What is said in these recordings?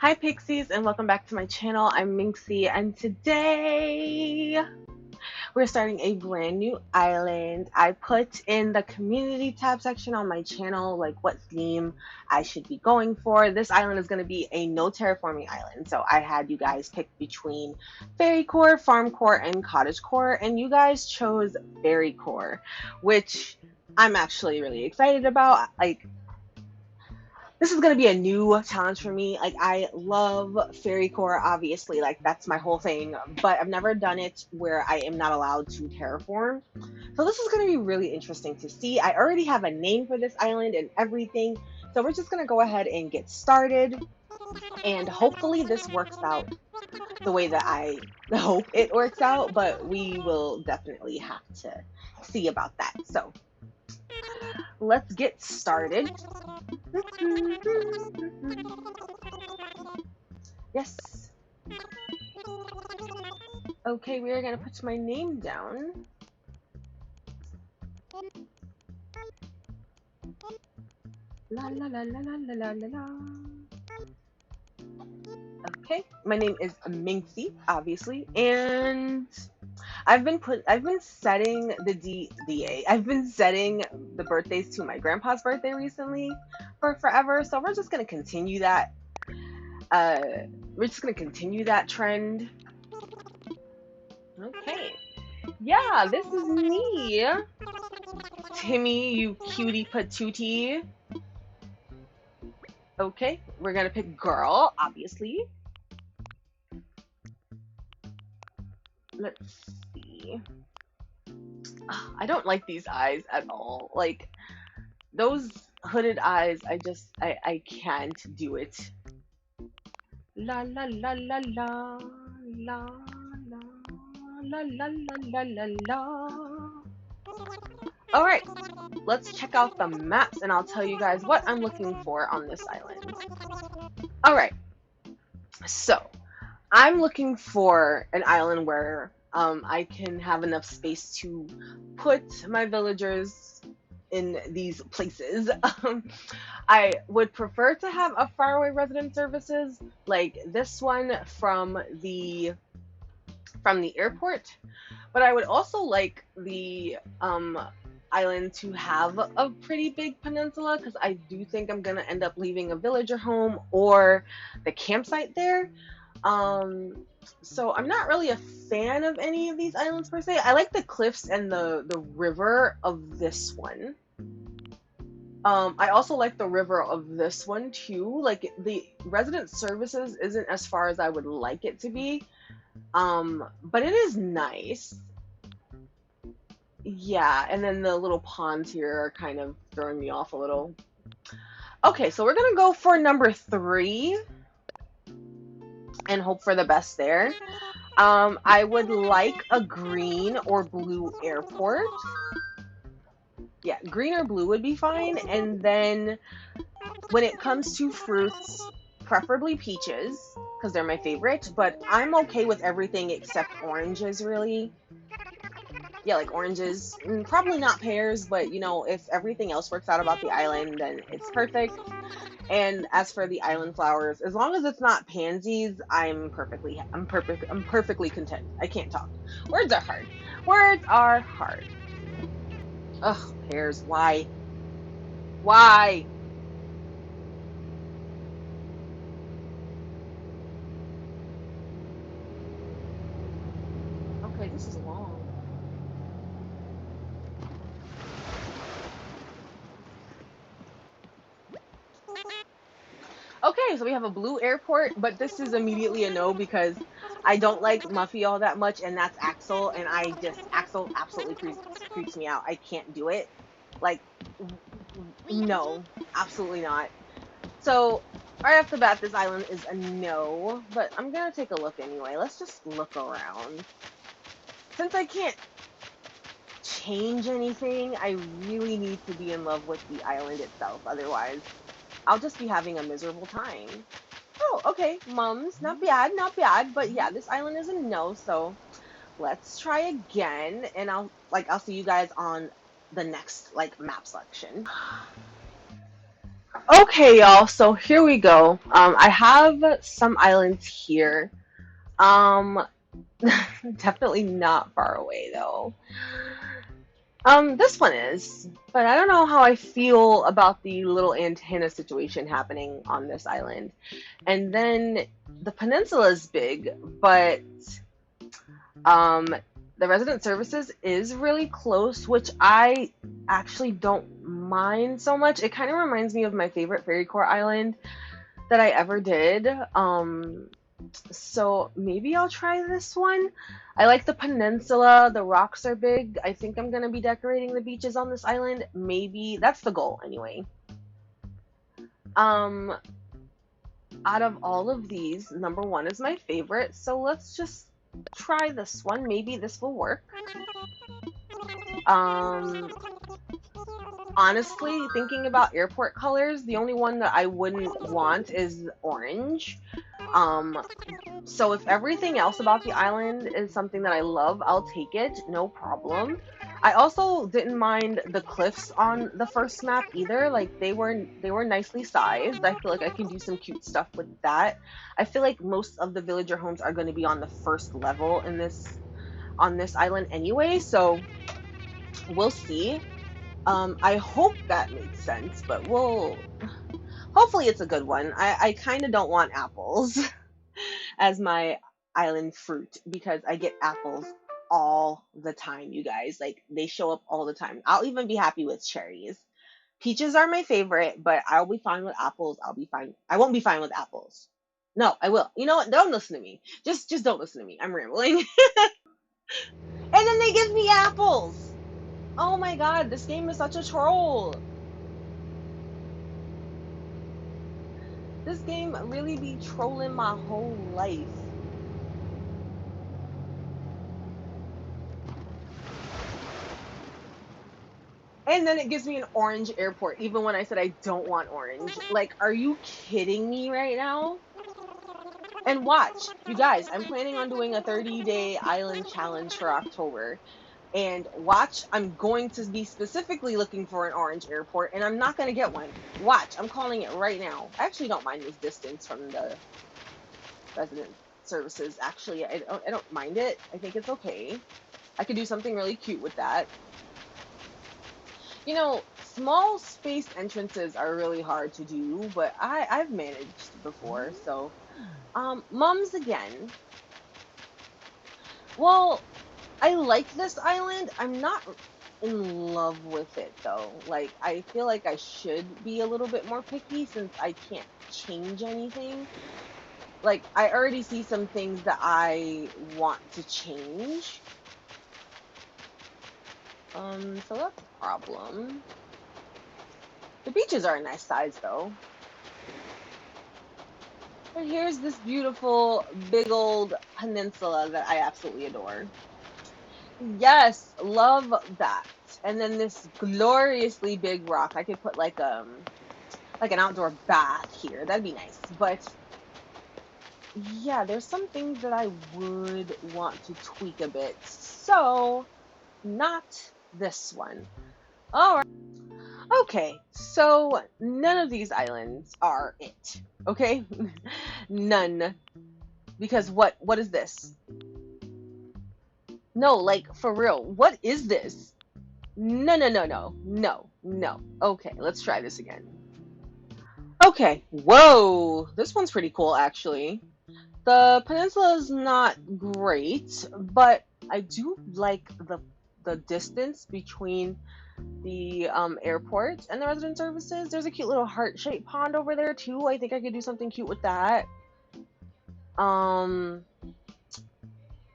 Hi Pixies and welcome back to my channel. I'm Minxie and today we're starting a brand new island. I put in the community tab section on my channel like what theme I should be going for. This island is going to be a no terraforming island. So I had you guys pick between Fairycore, Farmcore, and Cottagecore, and you guys chose Fairycore, which I'm actually really excited about. This is going to be a new challenge for me. Like, I love Fairycore, obviously, like that's my whole thing, but I've never done it where I am not allowed to terraform. So this is going to be really interesting to see. I already have a name for this island and everything. So we're just going to go ahead and get started, and hopefully this works out the way that I hope it works out, but we will definitely have to see about that. So let's get started. Yes. Okay, we are gonna put my name down. La la la la la la la la la. Okay, my name is Minxie, obviously, and I've been setting I've been setting the birthdays to my grandpa's birthday recently for forever. So we're just gonna continue that. Uh, we're just gonna continue that trend. Okay. Yeah, this is me. Timmy, you cutie patootie. Okay, we're gonna pick girl, obviously. Let's see. I don't like these eyes at all. Like, those hooded eyes, I can't do it. La la la la la la la la la la la la. All right, let's check out the maps and I'll tell you guys what I'm looking for on this island. All right, so I'm looking for an island where I can have enough space to put my villagers in these places. I would prefer to have a faraway resident services like this one from the airport, but I would also like the island to have a pretty big peninsula because I do think I'm gonna end up leaving a villager home or the campsite there. So I'm not really a fan of any of these islands per se. I like the cliffs and the river of this one. I also like the river of this one too. Like, the resident services isn't as far as I would like it to be. But it is nice. Yeah, and then the little ponds here are kind of throwing me off a little. Okay, so we're gonna go for number 3 and hope for the best there. I would like a green or blue airport. Yeah, green or blue would be fine. And then when it comes to fruits, preferably peaches, because they're my favorite, but I'm okay with everything except oranges, really. Yeah, like oranges. Probably not pears, but you know, if everything else works out about the island, then it's perfect. And as for the island flowers, as long as it's not pansies, I'm perfectly content. I can't talk. Words are hard. Words are hard. Ugh, pears. Why? Why? Okay, this is long. Okay, so we have a blue airport, but this is immediately a no because I don't like Muffy all that much, and that's Axel, and Axel absolutely creeps me out. I can't do it. Like, no, absolutely not. So, right off the bat, this island is a no, but I'm gonna take a look anyway. Let's just look around. Since I can't change anything, I really need to be in love with the island itself, otherwise I'll just be having a miserable time. Oh, okay, mums, not bad, not bad, but yeah, this island is a no, so let's try again, and I'll see you guys on the next, like, map selection. Okay, y'all. So here we go. I have some islands here. Um, definitely not far away though. This one is, but I don't know how I feel about the little antenna situation happening on this island. And then the peninsula is big, but um, the resident services is really close, which I actually don't mind so much. It kind of reminds me of my favorite Fairycore island that I ever did. So maybe I'll try this one. I like the peninsula. The rocks are big. I think I'm gonna be decorating the beaches on this island. Maybe that's the goal anyway. Um, Out of all of these, number one is my favorite. So let's just try this one. Maybe this will work. Um, Honestly, thinking about airport colors, the only one that I wouldn't want is orange. Um, So if everything else about the island is something that I love, I'll take it, no problem. I also didn't mind the cliffs on the first map either. Like they were nicely sized. I feel like I can do some cute stuff with that. I feel like most of the villager homes are going to be on the first level in this on this island anyway, so we'll see. I hope that makes sense, but we'll hopefully it's a good one. I kind of don't want apples as my island fruit because I get apples all the time, you guys. Like they show up all the time. I'll even be happy with cherries. Peaches are my favorite, but I'll be fine with apples. I'll be fine. I won't be fine with apples. No, I will. You know what? Don't listen to me. Just don't listen to me. I'm rambling. And then they give me apples. Oh my god, this game is such a troll. This game really be trolling my whole life. And then it gives me an orange airport, even when I said I don't want orange. Like, are you kidding me right now? And watch, you guys, I'm planning on doing a 30-day island challenge for October. And watch, I'm going to be specifically looking for an orange airport, and I'm not going to get one. Watch, I'm calling it right now. I actually don't mind this distance from the resident services. Actually, I don't mind it. I think it's okay. I could do something really cute with that. You know, small space entrances are really hard to do, but I've managed before. So, mums again. Well, I like this island. I'm not in love with it though. Like, I feel like I should be a little bit more picky since I can't change anything. Like, I already see some things that I want to change. So that's a problem. The beaches are a nice size though. And here's this beautiful big old peninsula that I absolutely adore. Yes, love that. And then this gloriously big rock. I could put like an outdoor bath here. That'd be nice. But yeah, there's some things that I would want to tweak a bit. So, not this one. All right. Okay, so none of these islands are it. Okay? None. Because what is this? No, like for real. What is this? No, no, no, no. No. No. Okay, let's try this again. Okay. Whoa. This one's pretty cool actually. The peninsula is not great, but I do like the distance between the airport and the resident services. There's a cute little heart-shaped pond over there too. I think I could do something cute with that. Um,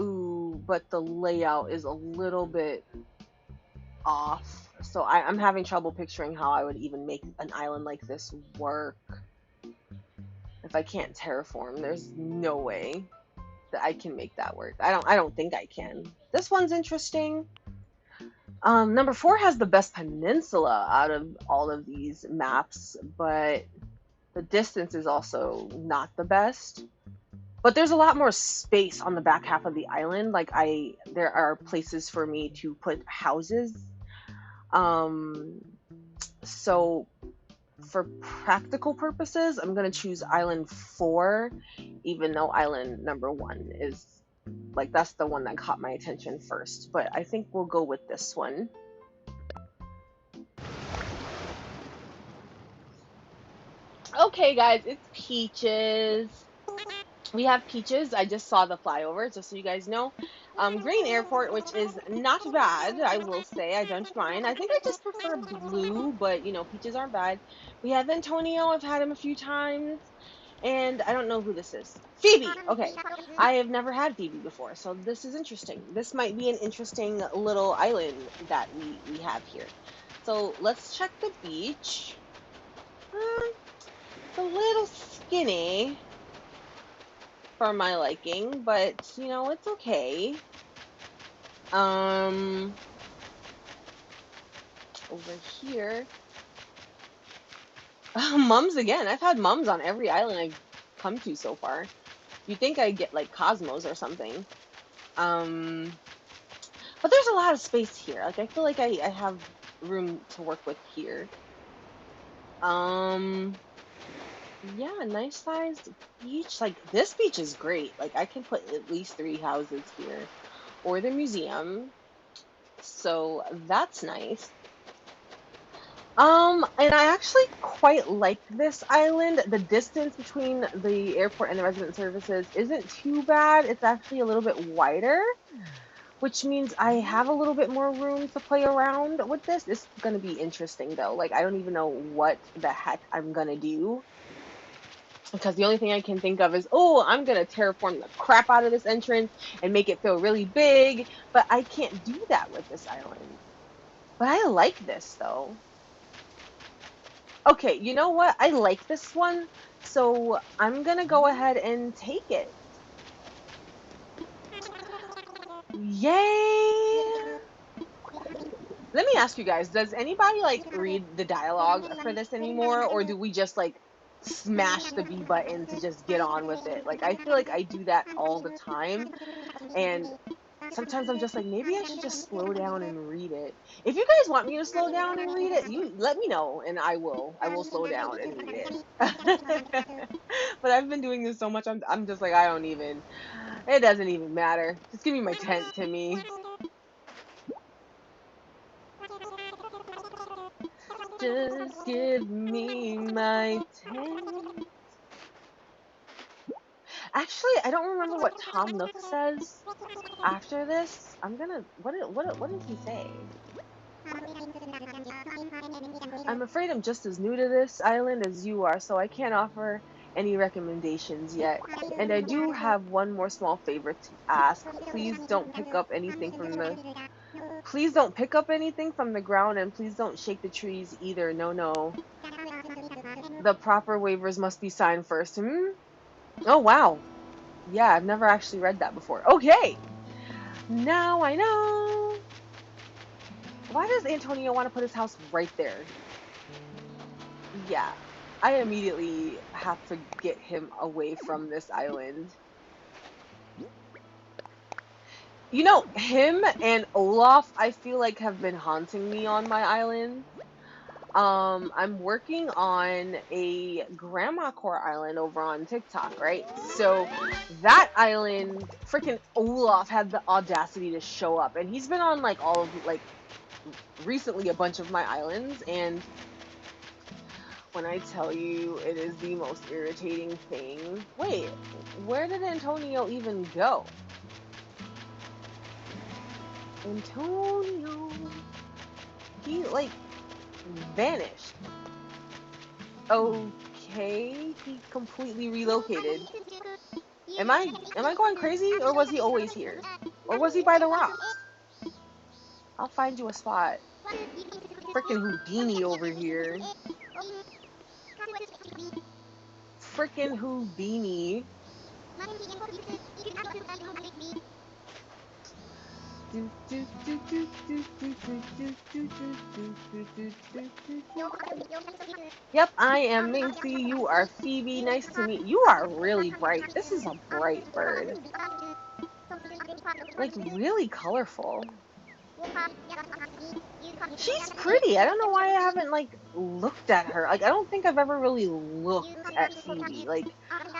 ooh, but the layout is a little bit off. So I'm having trouble picturing how I would even make an island like this work. If I can't terraform, there's no way that I can make that work. I don't think I can. This one's interesting. Number four has the best peninsula out of all of these maps, but the distance is also not the best. But there's a lot more space on the back half of the island. Like there are places for me to put houses. Um, so for practical purposes, I'm gonna choose island 4, even though island number 1 is like that's the one that caught my attention first. But I think we'll go with this one. Okay, guys, it's Peaches. We have Peaches. I just saw the flyover, just so you guys know. Green Airport, which is not bad, I will say. I don't mind. I think I just prefer blue, but you know, Peaches aren't bad. We have Antonio. I've had him a few times. And I don't know who this is. Phoebe! Okay. I have never had Phoebe before, so this is interesting. This might be an interesting little island that we have here. So let's check the beach. It's a little skinny for my liking, but you know, it's okay. Over here. Mums again. I've had mums on every island I've come to so far. You'd think I'd get like Cosmos or something. But there's a lot of space here. Like I feel like I have room to work with here. Yeah, nice sized beach. Like this beach is great. Like I can put at least 3 houses here. Or the museum. So that's nice. And I actually quite like this island. The distance between the airport and the resident services isn't too bad. It's actually a little bit wider, which means I have a little bit more room to play around with this. This is going to be interesting though. Like, I don't even know what the heck I'm going to do. Because the only thing I can think of is, oh, I'm going to terraform the crap out of this entrance and make it feel really big. But I can't do that with this island. But I like this though. Okay, you know what? I like this one. So I'm going to go ahead and take it. Yay! Let me ask you guys, does anybody like read the dialogue for this anymore, or do we just like smash the B button to just get on with it? Like I feel like I do that all the time, and sometimes I'm just like, maybe I should just slow down and read it. If you guys want me to slow down and read it, you let me know and I will slow down and read it. But I've been doing this so much, I'm just like, I don't even, it doesn't even matter. Just give me my tent, Timmy. Just give me my tent. Actually, I don't remember what Tom Nook says after this. I'm gonna. What does he say? I'm afraid I'm just as new to this island as you are, so I can't offer any recommendations yet. And I do have one more small favor to ask. Please don't pick up anything from the ground, and please don't shake the trees either. No, no. The proper waivers must be signed first. Oh, wow. Yeah, I've never actually read that before. Okay. Now I know. Why does Antonio want to put his house right there? Yeah. I immediately have to get him away from this island. You know, him and Olaf, I feel like have been haunting me on my island. I'm working on a grandma core island over on TikTok, right? So that island, freaking Olaf had the audacity to show up, and he's been on like all of like recently a bunch of my islands, and when I tell you it is the most irritating thing. Wait, where did Antonio even go? Antonio, he like vanished. Okay, he completely relocated. Am I going crazy, or was he always here? Or was he by the rocks? I'll find you a spot. Frickin' Houdini over here. Frickin' Houdini. Yep, I am Minxie. You are Phoebe. Nice to meet you. You are really bright. This is a bright bird. Like, really colorful. She's pretty. I don't know why I haven't, like, looked at her. Like, I don't think I've ever really looked at Phoebe. Like,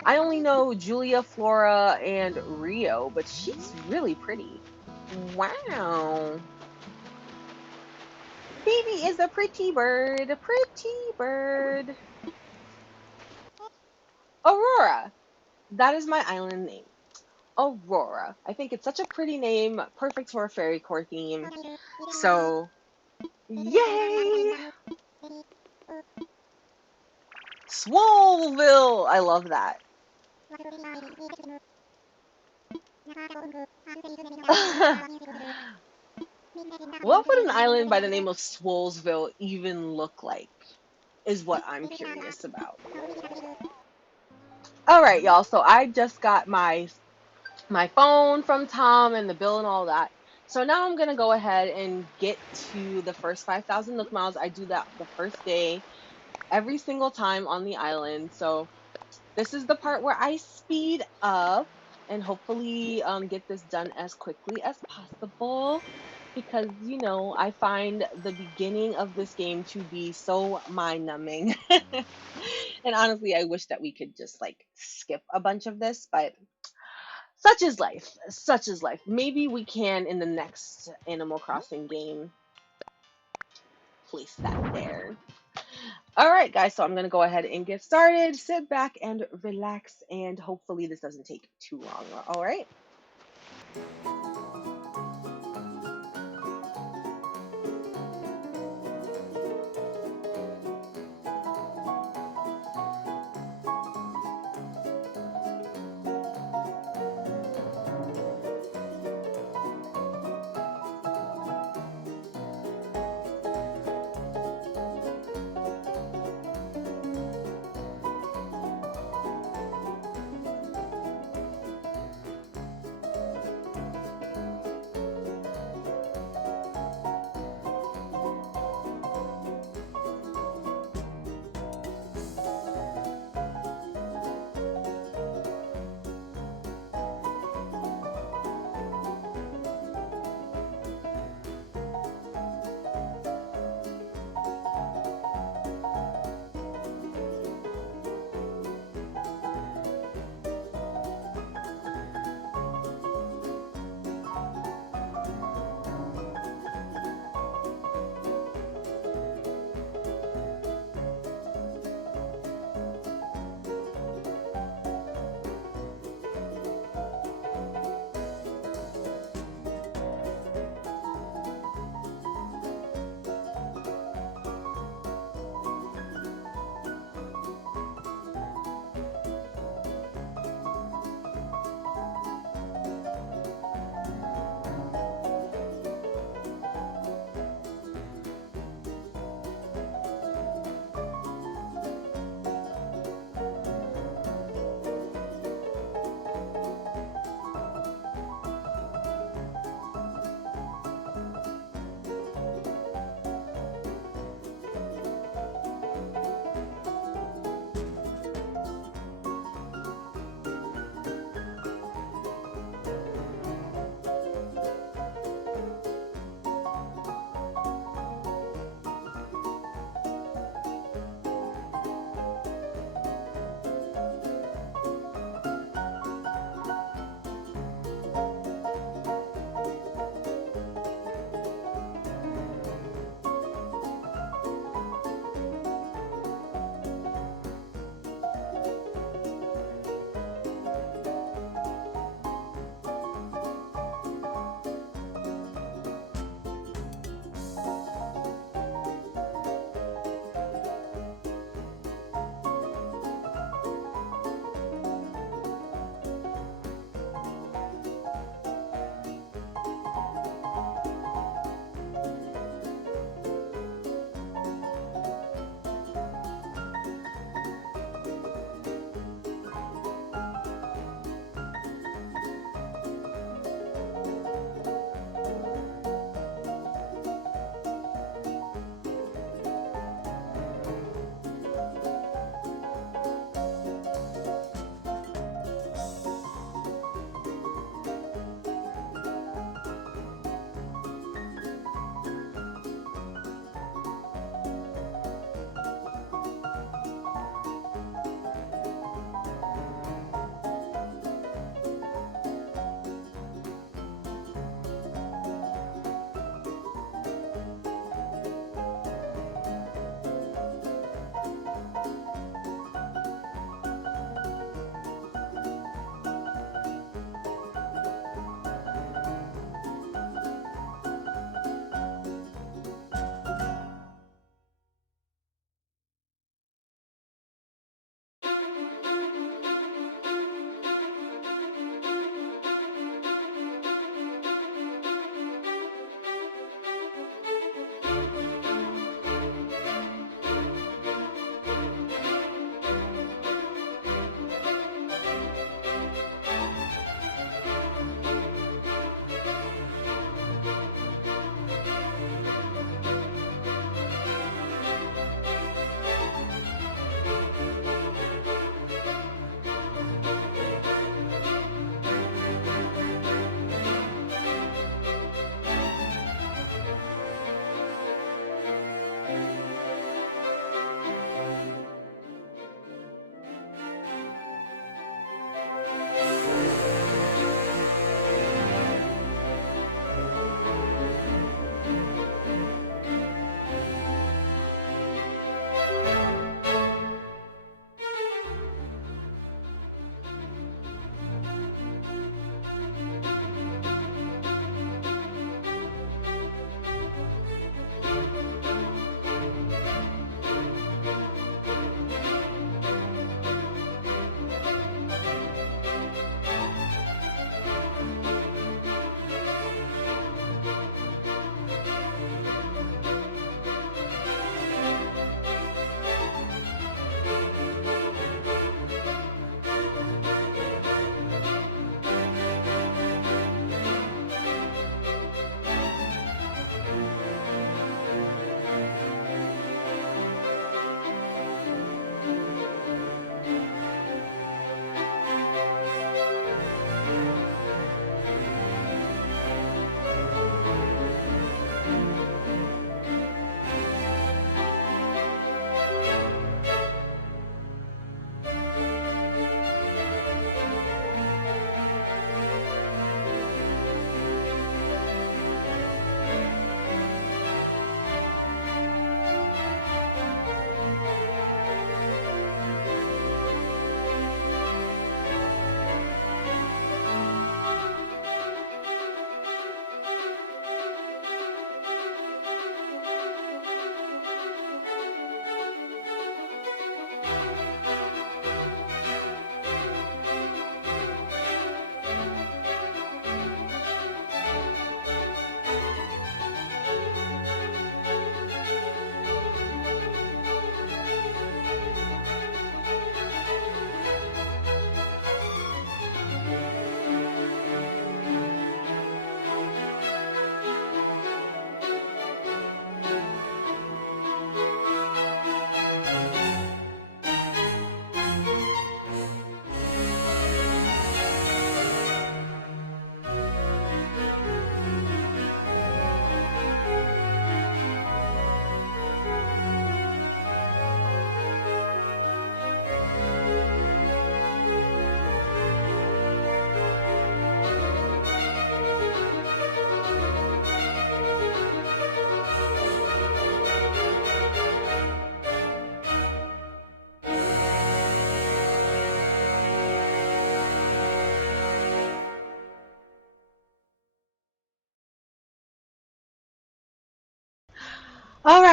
I only know Julia, Flora, and Rio, but she's really pretty. Wow. Phoebe is a pretty bird. A pretty bird. Aurora. That is my island name. Aurora. I think it's such a pretty name, perfect for a fairy core theme. So, yay! Swoleville! I love that. What would an island by the name of Swolesville even look like? Is what I'm curious about. All right, y'all. So I just got my phone from Tom and the bill and all that. So now I'm gonna go ahead and get to the first 5,000 Nook Miles. I do that the first day every single time on the island. So this is the part where I speed up and hopefully get this done as quickly as possible because I find the beginning of this game to be so mind numbing. And honestly, I wish that we could just like skip a bunch of this, but such is life. Such is life. Maybe we can in the next Animal Crossing game place that there. All right, guys, so I'm going to go ahead and get started. Sit back and relax, and hopefully this doesn't take too long. All right.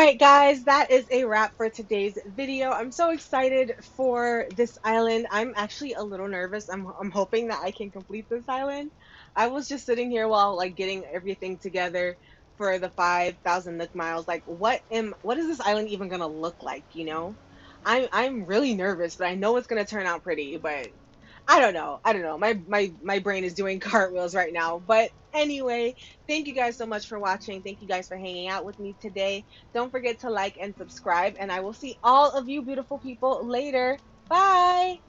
right, guys, that is a wrap for today's video. I'm so excited for this island. I'm actually a little nervous. I'm hoping that I can complete this island. I was just sitting here while like getting everything together for the 5,000 Nook miles. Like, what is this island even gonna look like? You know, I'm really nervous, but I know it's gonna turn out pretty. But I don't know. I don't know. My brain is doing cartwheels right now. But anyway, thank you guys so much for watching. Thank you guys for hanging out with me today. Don't forget to like and subscribe, and I will see all of you beautiful people later. Bye.